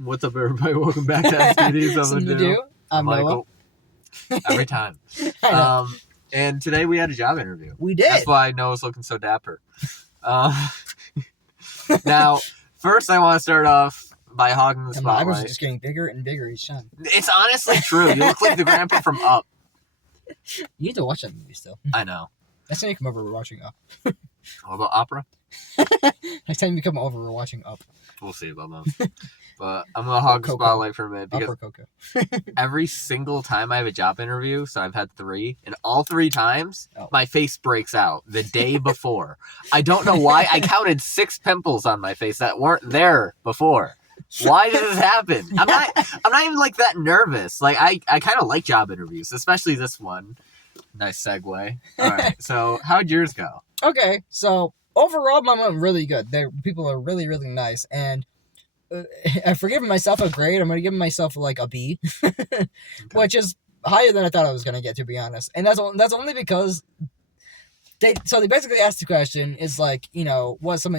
What's up, everybody? Welcome back to STD. Something to do. I'm Michael. Every time. And today we had a job interview. We did. That's why Noah's looking so dapper. Now, first I want to start off by hogging the spotlight. Michael's just getting bigger and bigger each time. It's honestly true. You look like the grandpa from Up. You need to watch that movie still. I know. Next time you come over, we're watching Up. What about opera? Next time you come over, we're watching Up. We'll see about that. But I'm going to hog the spotlight for a minute. Because Up or Coco. every single time I have a job interview, so I've had 3, and all 3 times, my face breaks out the day before. I don't know why. I counted 6 pimples on my face that weren't there before. Why does this happen? I'm not even like that nervous. Like I kind of like job interviews, especially this one. Nice segue. All right. So how'd yours go? Okay. So overall, mine went really good. People are really, really nice. And I've forgiven myself a grade. I'm going to give myself like a B, okay. Which is higher than I thought I was going to get, to be honest. And that's only because they basically asked the question is like, what are some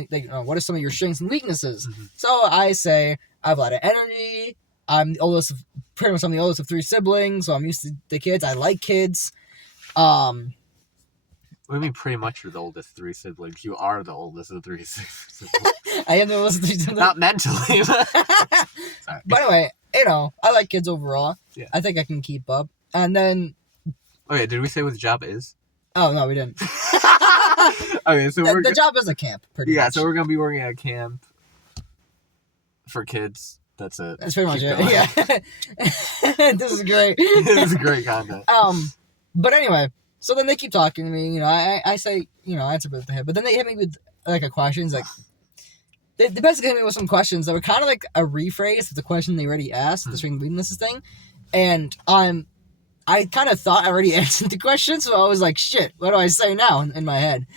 of your strengths and weaknesses? Mm-hmm. So I say I have a lot of energy. I'm the oldest of 3 siblings, so I'm used to the kids. I like kids. What do you mean pretty much you're the oldest 3 siblings? You are the oldest of 3 siblings. I am the oldest of 3 siblings. Not mentally. Sorry. But anyway, I like kids overall. Yeah. I think I can keep up. And then... Okay, did we say what the job is? Oh, no, we didn't. Okay, so the job is a camp, pretty much. Yeah, so we're going to be working at a camp for kids. That's it. That's pretty much it. Yeah. This is great. This is great content. But anyway, so then they keep talking to me. I say, answer with the head. But then they hit me with like a questions. Like they basically hit me with some questions that were kind of like a rephrase of the question they already asked, the strength weaknesses thing. And I kind of thought I already answered the question, so I was like, shit, what do I say now in my head?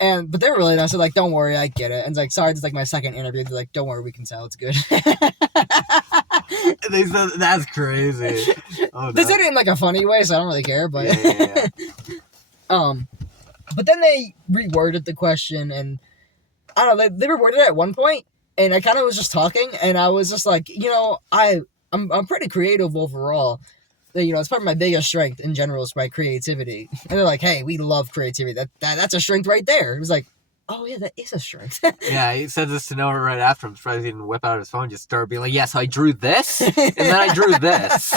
But they were really nice. They're like, don't worry, I get it. And it's like, sorry, it's like my second interview. They're like, don't worry, we can tell, it's good. They said, that's crazy. Oh, no. They said it in like a funny way, so I don't really care. But yeah. But then they reworded the question, and I don't know. They reworded it at one point, and I kind of was just talking, and I was just like, I'm pretty creative overall. It's probably my biggest strength in general is my creativity. And they're like, hey, we love creativity. That's a strength right there. It was like, oh, yeah, that is a strength. Yeah, he said this to Noah right after. I'm surprised he didn't whip out his phone and just start being like, yes, I drew this, and then I drew this.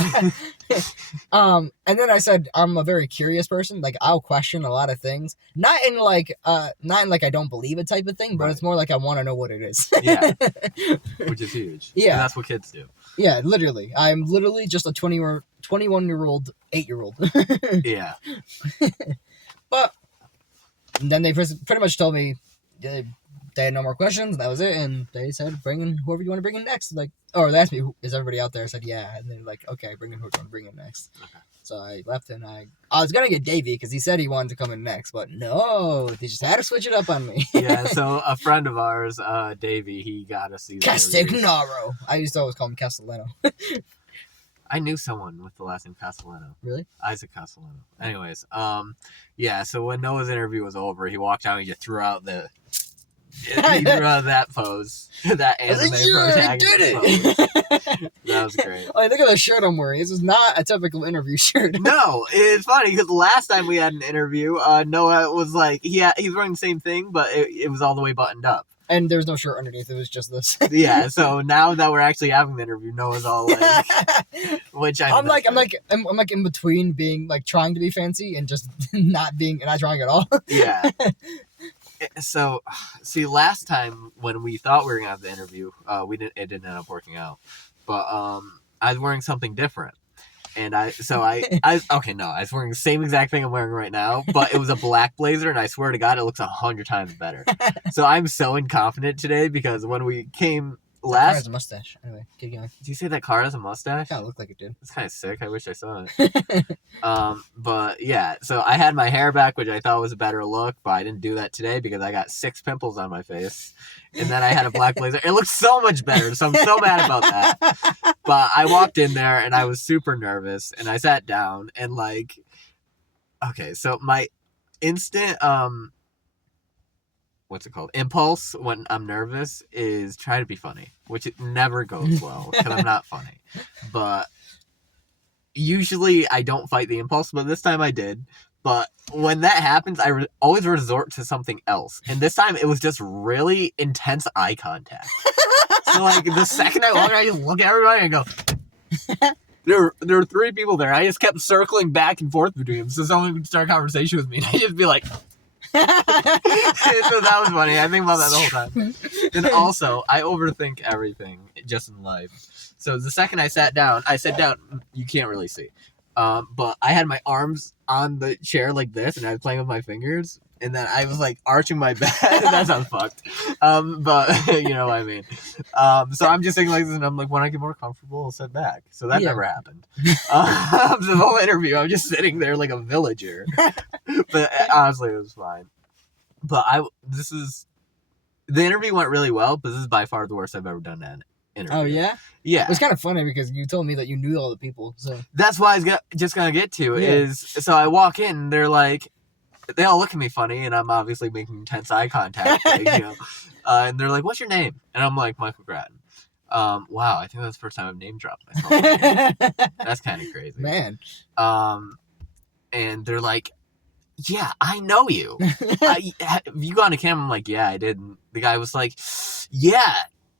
And then I said, I'm a very curious person. Like, I'll question a lot of things. Not in like I don't believe it type of thing, but It's more like I want to know what it is. Yeah, which is huge. Yeah. And that's what kids do. Yeah, literally. I'm literally just a 21-year-old, 8-year-old. Yeah. But then they pretty much told me they had no more questions, and that was it. And they said, bring in whoever you want to bring in next. They asked me, is everybody out there? I said, yeah. And they're like, okay, bring in whoever you want to bring in next. Okay. So I left, and I was going to get Davey because he said he wanted to come in next. But no, they just had to switch it up on me. Yeah, so a friend of ours, Davey, he got us these Castagnaro. I used to always call him Castellano. I knew someone with the last name Castellano. Really? Isaac Castellano. Anyways, yeah, so when Noah's interview was over, he walked out and he just threw out that pose. That anime protagonist did it! Pose. That was great. Oh, look at the shirt I'm wearing. This is not a typical interview shirt. No, it's funny because last time we had an interview, Noah was like, he's wearing the same thing, but it was all the way buttoned up. And there was no shirt underneath. It was just this. Yeah. So now that we're actually having the interview, Noah's all like, which I'm like in between being like trying to be fancy and just not trying at all. Yeah. So, see, last time when we thought we were gonna have the interview, it didn't end up working out. But I was wearing something different. And I was wearing the same exact thing I'm wearing right now, but it was a black blazer, and I swear to God, it looks 100 times better. So I'm so confident today because when we came last... That car has a mustache. Anyway, keep going. Did you say that car has a mustache? Yeah, it looked like it did. It's kind of sick. I wish I saw it. But yeah, so I had my hair back, which I thought was a better look, but I didn't do that today because I got 6 pimples on my face. And then I had a black blazer. It looked so much better, so I'm so mad about that. But I walked in there, and I was super nervous, and I sat down, and okay, so my instant, what's it called? Impulse when I'm nervous is try to be funny, which it never goes well because I'm not funny. But usually I don't fight the impulse, but this time I did. But when that happens, I always resort to something else. And this time it was just really intense eye contact. So like the second I walk in, I just look at everybody and go, there are 3 people there. I just kept circling back and forth between them so someone would start a conversation with me. And I just be like, so that was funny. I think about that the whole time. And also, I overthink everything just in life. So the second I sat down, you can't really see. But I had my arms on the chair like this, and I was playing with my fingers, and then I was like arching my back. That sounds fucked. But you know what I mean. So I'm just sitting like this, and I'm like, when I get more comfortable, I'll sit back. So that never happened. The whole interview, I'm just sitting there like a villager. But honestly, it was fine. But the interview went really well, but this is by far the worst I've ever done an interview. Oh yeah? Yeah. It's kind of funny because you told me that you knew all the people. So that's why I was just gonna get to is so I walk in, and they're like, they all look at me funny, and I'm obviously making intense eye contact, like, you know. And they're like, "What's your name?" And I'm like, "Michael Grattan." Wow, I think that's the first time I've name dropped myself. That's kind of crazy, man. And they're like, "Yeah, I know you. Have you gone to camp?" I'm like, "Yeah, I did." And the guy was like, "Yeah,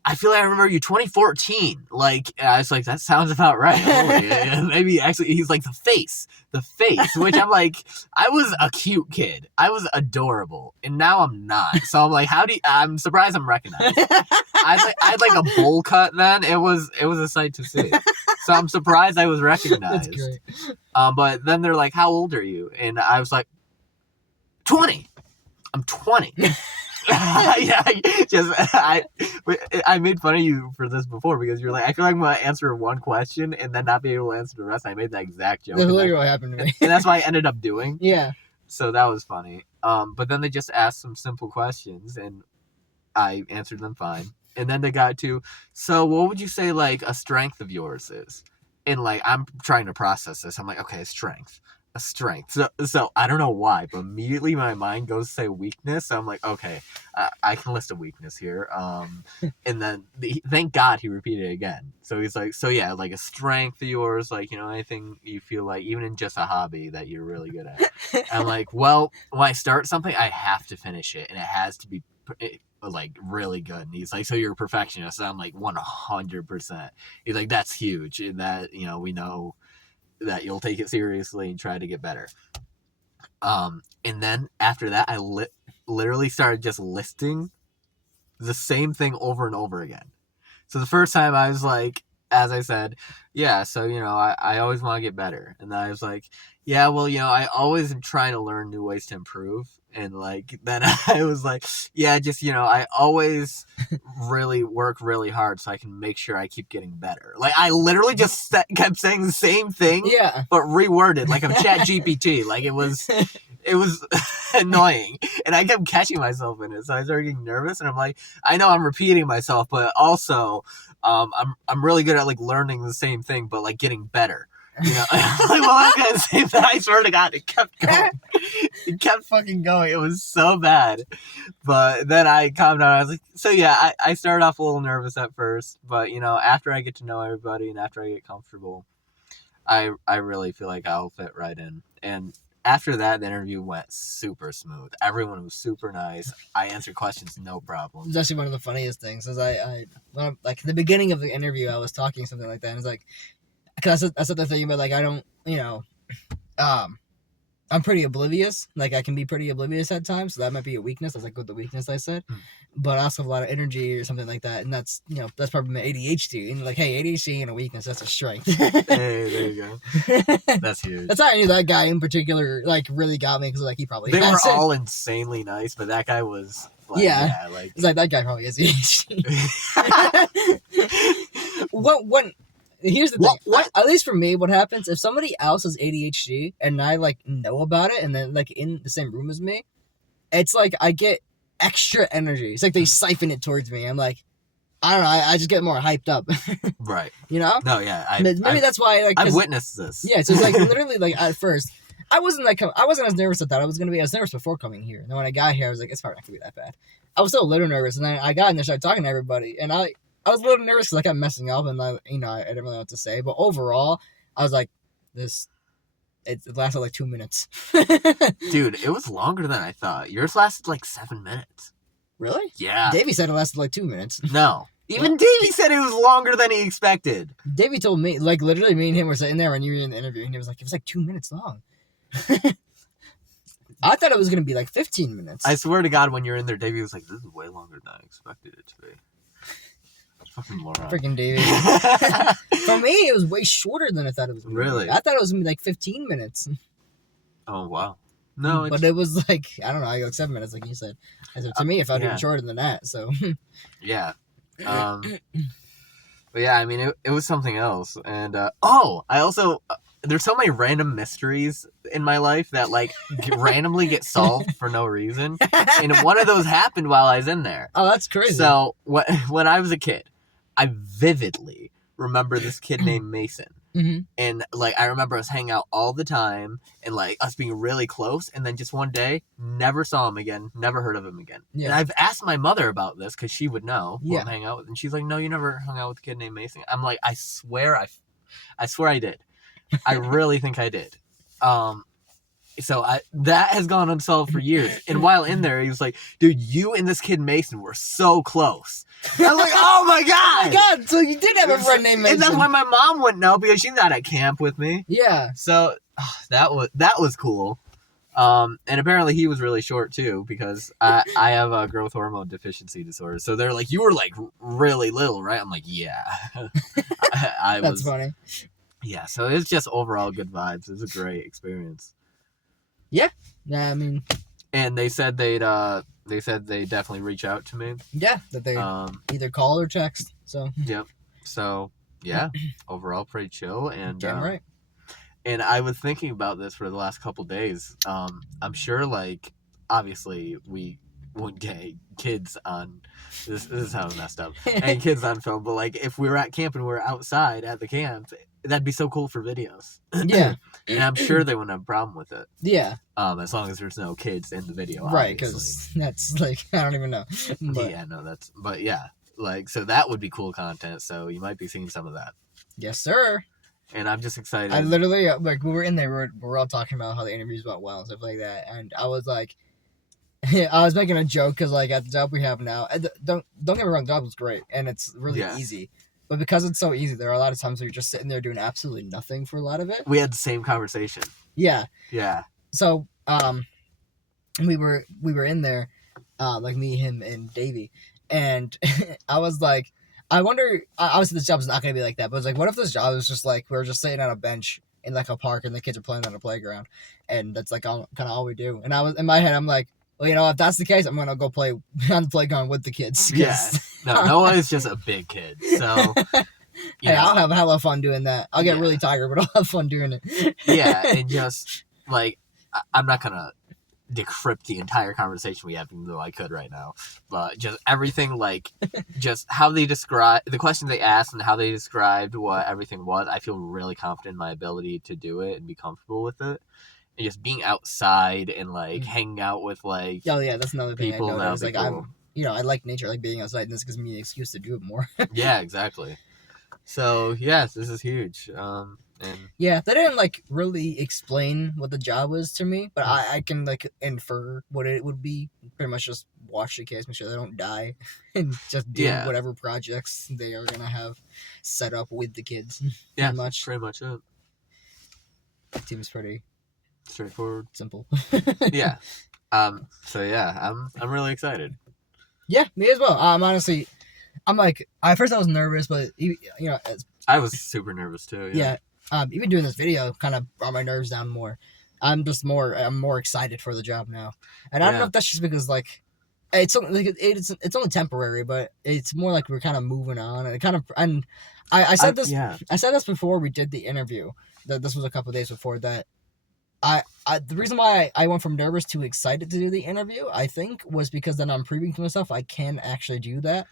I feel like I remember you 2014. Like, I was like, that sounds about right. Holy, maybe actually, he's like the face, which I'm like, I was a cute kid. I was adorable. And now I'm not. So I'm like, I'm surprised I'm recognized. I had like a bowl cut then. It was a sight to see. So I'm surprised I was recognized. That's great. But then they're like, how old are you? And I was like, 20. I'm 20. Yeah, I made fun of you for this before because you're like, I feel like I'm gonna answer one question and then not be able to answer the rest. I made that exact joke. That's literally what happened to me. And that's why I ended up doing. Yeah. So that was funny. But then they just asked some simple questions and I answered them fine. And then they got to, so what would you say like a strength of yours is? And like I'm trying to process this. I'm like, okay, a strength. So I don't know why, but immediately my mind goes to say weakness. So I'm like, okay, I can list a weakness here. And then thank God he repeated it again. So he's like, so yeah, like a strength of yours, like, you know, anything you feel like, even in just a hobby that you're really good at. And I'm like, well, when I start something, I have to finish it, and it has to be like really good. And he's like, so you're a perfectionist? And I'm like, 100%. He's like, that's huge. And that, you know, we know that you'll take it seriously and try to get better. And then after that, I literally started just listing the same thing over and over again. So the first time I was like, as I said, yeah, so, you know, I always want to get better. And then I was like, yeah, well, you know, I always am trying to learn new ways to improve. And like, then I was like, yeah, just, you know, I always really work really hard so I can make sure I keep getting better. Like, I literally just kept saying the same thing, but reworded like I'm Chat GPT. Like, it was annoying. And I kept catching myself in it. So I started getting nervous, and I'm like, I know I'm repeating myself, but also, I'm really good at like learning the same thing, but like getting better. You know, like, well, I'm gonna say that. I swear to God, it kept going. It kept fucking going. It was so bad. But then I calmed down. I was like, so yeah, I started off a little nervous at first, but you know, after I get to know everybody and after I get comfortable, I really feel like I'll fit right in. And after that, the interview went super smooth. Everyone was super nice. I answered questions, no problem. It's actually one of the funniest things. Is when like at the beginning of the interview, I was talking something like that, and it's like, because I said the thing about like I don't, you know, I'm pretty oblivious. Like I can be pretty oblivious at times, so that might be a weakness. That's like what the weakness I said. But I also have a lot of energy or something like that, and that's, you know, that's probably my ADHD. And like, hey, ADHD and a weakness, that's a strength. Hey, there you go. That's huge. That's how I knew that guy in particular like really got me, because like he probably they were all insanely nice, but that guy was like, yeah, like it's like that guy probably has ADHD. Here's the thing. What? At least for me, what happens if somebody else has ADHD and I like know about it, and then like in the same room as me, it's like I get extra energy. It's like they siphon it towards me. I'm like, I don't know. I just get more hyped up. Right. You know? No, yeah. Maybe that's why. Like, I've witnessed this. Yeah. So it's like literally like at first, I wasn't as nervous as I thought I was gonna be. I was nervous before coming here. And then when I got here, I was like, it's probably not gonna be that bad. I was still a little nervous, and then I got in there, started talking to everybody, and I was a little nervous because I kept messing up, and I didn't really know what to say. But overall, I was like, this. It lasted like 2 minutes. Dude, it was longer than I thought. Yours lasted like 7 minutes. Really? Yeah. Davey said it lasted like 2 minutes. No. Even Davey said it was longer than he expected. Davey told me, like, literally, me and him were sitting there when you were in the interview, and he was like, it was like 2 minutes long. I thought it was going to be like 15 minutes. I swear to God, when you're in there, Davey was like, this is way longer than I expected it to be. Fucking moron. Freaking Davey. For me, it was way shorter than I thought it was going to be. Really? I thought it was going to be like 15 minutes. Oh, wow. No, but it was like, I don't know, like 7 minutes, like you said. So to me, it felt even shorter than that, so. Yeah. But yeah, I mean, it was something else. And, I also, there's so many random mysteries in my life that, like, randomly get solved for no reason. And one of those happened while I was in there. Oh, that's crazy. So, when I was a kid, I vividly remember this kid named Mason. Mm-hmm. And, like, I remember us hanging out all the time and, like, us being really close. And then just one day, never saw him again, never heard of him again. Yeah. And I've asked my mother about this because she would know who I'm hanging out with. And she's like, no, you never hung out with a kid named Mason. I'm like, I swear I did. I really think I did. So that has gone unsolved for years. And while in there, he was like, dude, you and this kid Mason were so close. And I'm like, oh my God. Oh my God. So you did have a friend named Mason. And that's why my mom wouldn't know because she's not at camp with me. Yeah. So that was cool. And apparently he was really short too because I have a growth hormone deficiency disorder. So they're like, you were like really little, right? I'm like, yeah. That's funny. Yeah. So it's just overall good vibes. It was a great experience. Yeah. Yeah, I mean. And they said they'd definitely reach out to me. Yeah, that they either call or text. So. Yep. So yeah, overall pretty chill and. Damn right. And I was thinking about this for the last couple days. I'm sure, like, obviously we wouldn't get kids on. This is how I messed up. And kids on film, but like if we were at camp and we were outside at the camp, that'd be so cool for videos. Yeah. And I'm sure they wouldn't have a problem with it. Yeah. As long as there's no kids in the video. Right, because that's like I don't even know. But, yeah, no, but yeah, like so that would be cool content. So you might be seeing some of that. Yes, sir. And I'm just excited. I literally, like, we were in there, we were all talking about how the interviews went well and stuff like that. And I was like, I was making a joke because, like, at the job we have now, don't get me wrong, the job was great. And it's really easy. But because it's so easy, there are a lot of times where you're just sitting there doing absolutely nothing for a lot of it. We had the same conversation. Yeah. Yeah. So, we were in there, like me, him, and Davey. And I was like, I wonder, obviously this job is not going to be like that, but it's like, what if this job is just like, we're just sitting on a bench in like a park and the kids are playing on a playground and that's like kind of all we do. And I was, in my head, I'm like, well, you know, if that's the case, I'm going to go play on the playground with the kids. Yeah. No, Noah is just a big kid. So, hey, I'll have a hell of fun doing that. I'll get really tired, but I'll have fun doing it. Yeah. And just like, I'm not going to decrypt the entire conversation we have, even though I could right now, but just everything, like just how they describe the questions they asked and how they described what everything was. I feel really confident in my ability to do it and be comfortable with it, and just being outside and like hanging out with like that's another thing people. I noticed. Like cool. I like nature, I like being outside, and this gives me an excuse to do it more. Yeah, exactly. So yes, this is huge. And yeah, they didn't like really explain what the job was to me, but I can like infer what it would be. Pretty much just watch the kids, make sure they don't die, and just do whatever projects they are gonna have set up with the kids. Yeah, pretty much it. Seems pretty straightforward, simple. Yeah. So yeah, I'm really excited. Yeah, me as well. Honestly, I'm like at first I was nervous, but I was super nervous too. Yeah. Even doing this video kind of brought my nerves down more. I'm more excited for the job now, and I don't know if that's just because like it's only temporary, but it's more like we're kind of moving on, and I said this. Yeah. I said this before we did the interview. That this was a couple of days before that. The reason why I went from nervous to excited to do the interview, I think, was because then I'm proving to myself I can actually do that.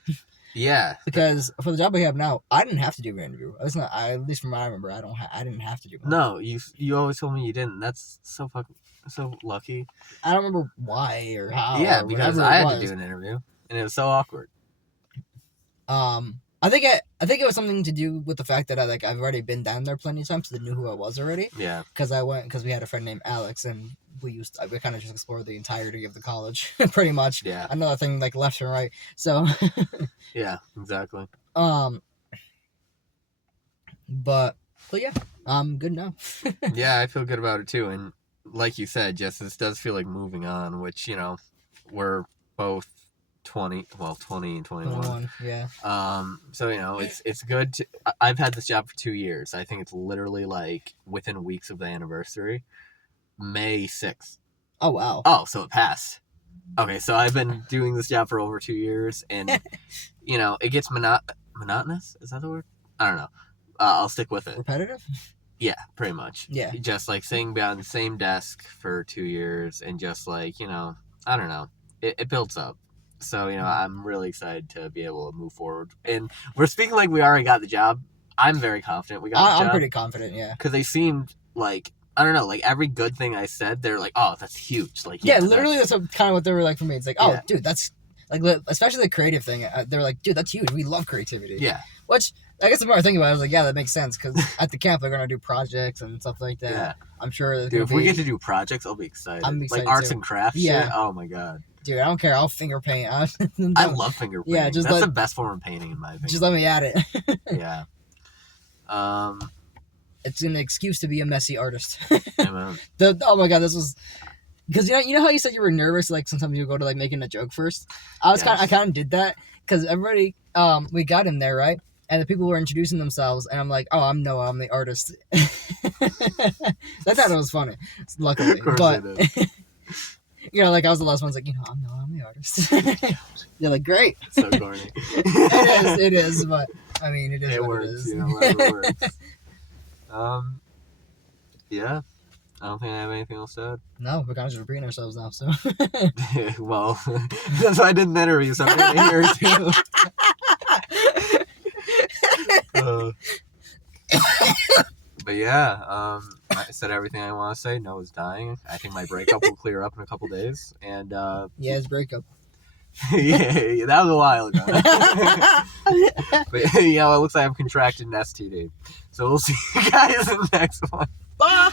Yeah. Because for the job we have now, I didn't have to do an interview. It's not. At least from what I remember, I didn't have to do one. No, you always told me you didn't. That's so lucky. I don't remember why or how. Yeah, or because whatever I it had was. to do an interview, and it was so awkward. I think it was something to do with the fact that I've already been down there plenty of times, so they knew who I was already. Yeah. Because we had a friend named Alex, and we kind of just explored the entirety of the college, pretty much. Yeah. Another thing like left and right. So. Yeah. Exactly. But yeah, I'm good now. Yeah, I feel good about it too, and like you said, Jess, this does feel like moving on, which we're both 20 and 21. Yeah. So it's good to. I've had this job for 2 years. I think it's literally like within weeks of the anniversary, May 6th. Oh wow. Oh, so it passed. Okay, so I've been doing this job for over 2 years, and it gets monotonous. Is that the word? I don't know. I'll stick with it. Repetitive? Yeah, pretty much. Yeah. Just like sitting behind the same desk for 2 years, and just like I don't know, it builds up. So I'm really excited to be able to move forward. And we're speaking like we already got the job. I'm very confident we got the job. I'm pretty confident. Yeah. Because they seemed like, I don't know, like every good thing I said, they're like, oh, that's huge. Like yeah, literally that's kind of what they were like for me. It's like, oh, Yeah. dude, that's like, especially the creative thing. They're like, dude, that's huge. We love creativity. Yeah. Which I guess the more I think about it, I was like, yeah, that makes sense because at the camp they're gonna do projects and stuff like that. Yeah. I'm sure. Dude, if we get to do projects, I'll be excited. I'm excited like arts too. and crafts Yeah. shit. Oh my god. Dude, I don't care. I'll finger paint. I love finger painting. Yeah, that's the best form of painting in my opinion. Just let me at it. Yeah. It's an excuse to be a messy artist. Amen. Oh my god, this was because you know how you said you were nervous, like sometimes you go to like making a joke first. I kind of did that because everybody we got in there, right, and the people were introducing themselves, and I'm like, oh, I'm Noah, I'm the artist. I thought it was funny, luckily, but like I was the last one, like I'm Noah, I'm the artist. You're like, great. So corny. It is, but I mean, it is. It what works, it is. Whatever works. Yeah. I don't think I have anything else to No, we're kind of just repeating ourselves now, so. add. Well, that's why I did the interview, so I'm going to hear it too. But yeah, I said everything I want to say. Noah's dying. I think my breakup will clear up in a couple days. And yeah, his breakup. yeah, that was a while ago. But it looks like I'm contracted an STD. So we'll see you guys in the next one. Bye!